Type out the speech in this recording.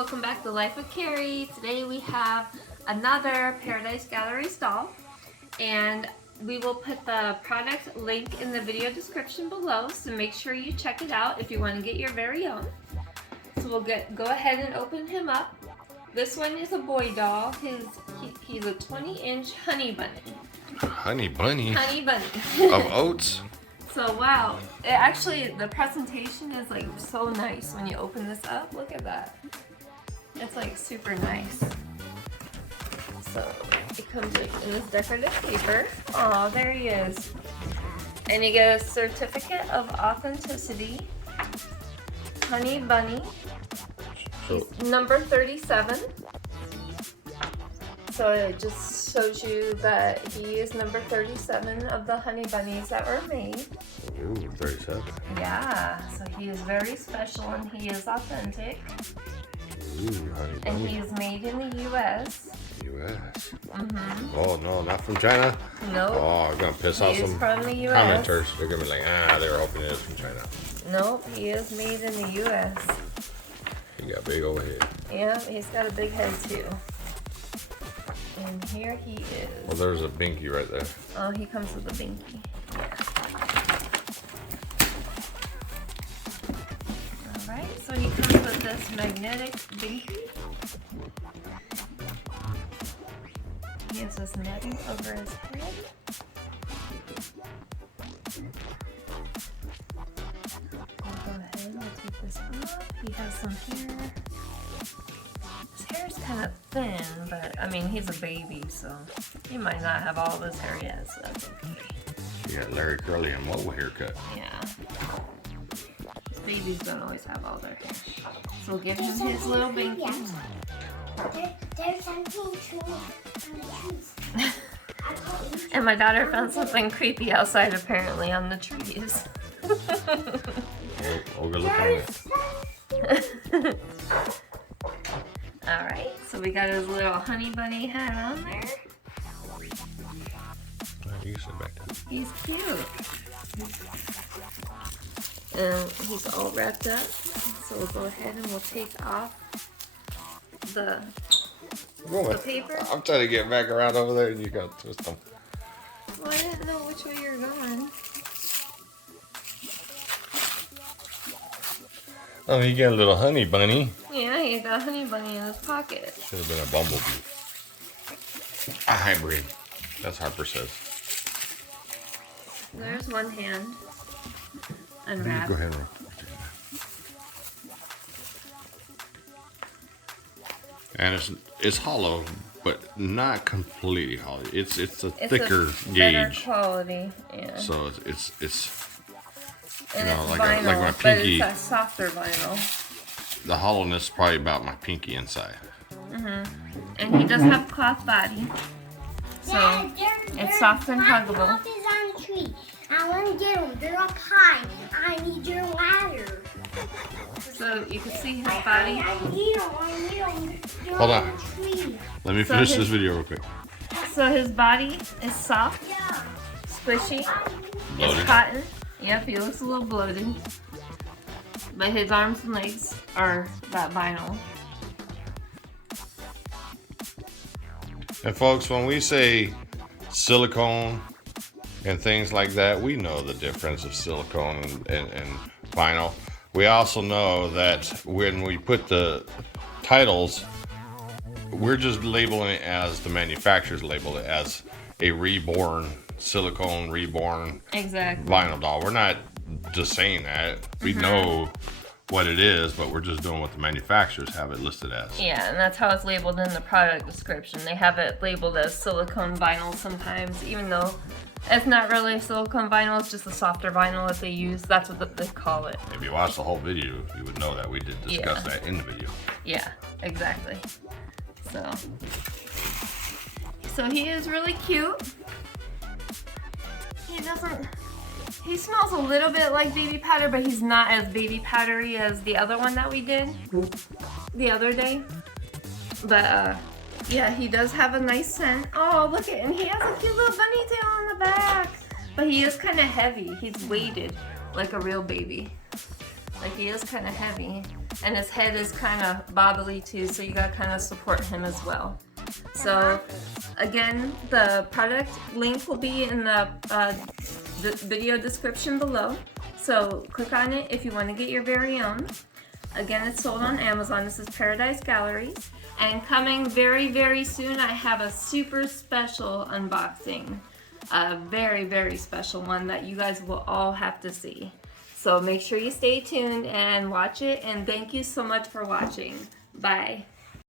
welcome back to Life with Carrie. Today we have another Paradise Galleries doll, and we will put the product link in the video description below, so make sure you check it out if you want to get your very own. So we'll go ahead and open him up. This one is a boy doll. He's a 20-inch honey bunny. Honey bunny? Honey bunny. Of oats? So wow, the presentation is like so nice when you open this up. Look at that. It's like super nice. So it comes in this decorative paper. Oh, there he is. And you get a certificate of authenticity. Honey bunny. He's number 37. So it just shows you that he is number 37 of the honey bunnies that were made. Ooh, 37. Yeah, so he is very special and he is authentic. Ooh, honey bunny. And he is made in the U.S. U.S. Mm-hmm. Oh, no, not from China? Nope. Oh, I'm going to piss off some from the US. commenters. They're going to be like, they were hoping it was from China. Nope, he is made in the U.S. He got a big old head. Yeah, he's got a big head too. And here he is. Well, there's a binky right there. Oh, he comes with a binky. Alright, so he comes with this magnetic binky. He has this netting over his head. We'll go ahead and we'll take this off. He has some hair. His hair is kind of thin, but I mean, he's a baby, so he might not have all this hair yet, so that's okay. You got Larry Curly and Moe haircut. Yeah. Babies don't always have all their hair. So we'll give him his little binky. There's something true on the trees. And my daughter found something creepy outside apparently on the trees. We'll go look on it. Alright, so we got his little honey bunny hat on there. You can sit back down. He's cute. And he's all wrapped up. So we'll go ahead and we'll take off the paper. I'm trying to get back around over there and you got to twist them. Well, I didn't know which way you're going. Oh, you got a little honey bunny. Yeah, he got a honey bunny in his pocket. Should have been a bumblebee. A hybrid. That's Harper says. There's one hand unwrapped. Go ahead, Ron. And it's hollow, but not completely hollow. It's a thicker gauge. Better quality, yeah. So it's and you know, it's like vinyl, my pinky. But it's a softer vinyl. The hollowness is probably about my pinky inside. And he does have cloth body, so it's soft and huggable. Cloth is on the tree. I want to get them. They're up high. I need your ladder. So you can see his body. I need them. They're Hold on on. the tree. Let me finish this video real quick. So his body is soft, Yeah. squishy. Bloated. It's cotton. Yep, he looks a little bloated. But his arms and legs are that vinyl. And folks, when we say silicone and things like that, we know the difference of silicone and vinyl. We also know that when we put the titles, we're just labeling it as the manufacturers label it as a Reborn, silicone Reborn Exactly. vinyl doll. We're not just saying that. We know what it is, but we're just doing what the manufacturers have it listed as. Yeah, and that's how it's labeled in the product description. They have it labeled as silicone vinyl sometimes, even though it's not really silicone vinyl, it's just a softer vinyl that they use. That's what they call it. If you watched the whole video, you would know that we did discuss that in the video. Yeah, exactly. So he is really cute. He smells a little bit like baby powder, but he's not as baby powdery as the other one that we did the other day. But yeah, he does have a nice scent. Oh, look at, and he has a cute little bunny tail on the back. But he is kind of heavy. He's weighted like a real baby. Like, he is kind of heavy. and his head is kind of bobbly too, so you gotta kind of support him as well. So again, the product link will be in the video description below. So click on it if you want to get your very own. Again, it's sold on Amazon. This is Paradise Galleries. And coming very, very soon, I have a super special unboxing. A very, very special one that you guys will all have to see. So make sure you stay tuned and watch it. And thank you so much for watching. Bye.